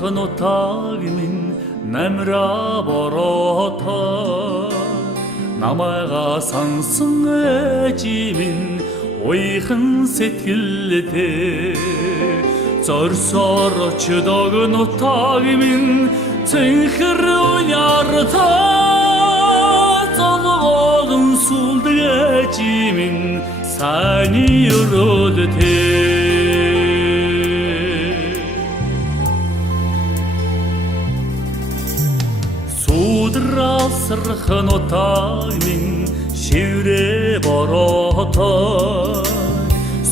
сырхын отагимин намра борота намайга сансын эжимин ойхын сеткилете зорсор чыдогын отагимин цэнхэр уярта золгогын сулды эжимин сани өрөлөте сырхын отагимин шевре борота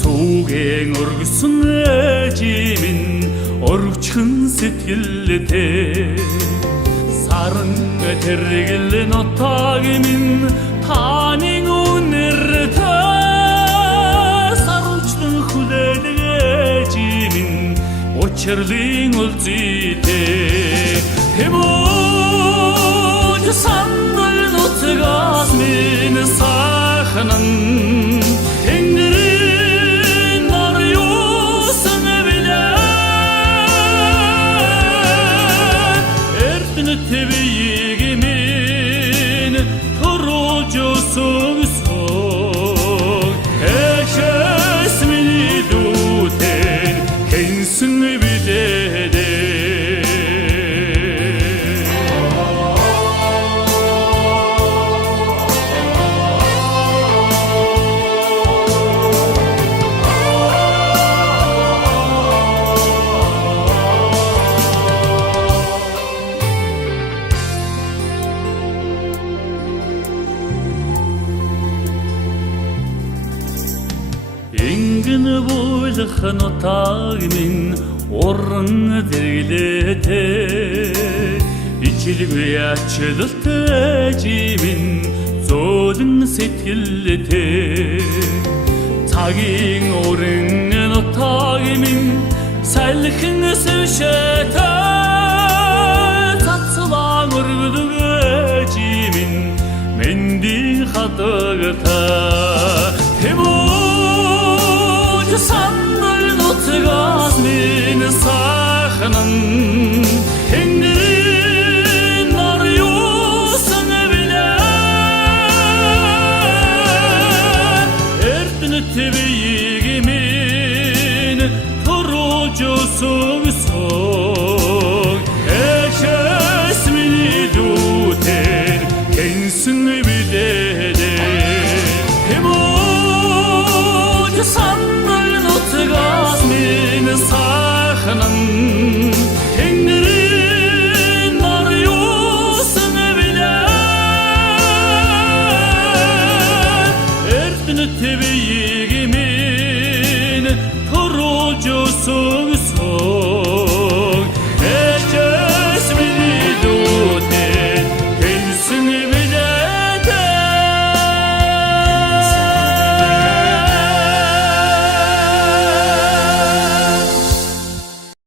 суугең өргүсүн эжимин орчун сеткилете сарын тергилен отагимин таниң унерте саручтун хүледи эжимин очерлиң өлзите Sandal otgas min saknan Engrin arıyorsun bile Erdini tebiyigimin Torucusun son Eşes mini duten Kensin bile de Engin boylukhan otagimin orun dergilete İçilgi açılıktı ejimin zodun setkillete Tagin orun otagimin selkin sevşete Tatsılan urguduk ejimin mendi hatıgıta Sandal otgas min saknan Engrin arıyorsun bile Erdini tebiyi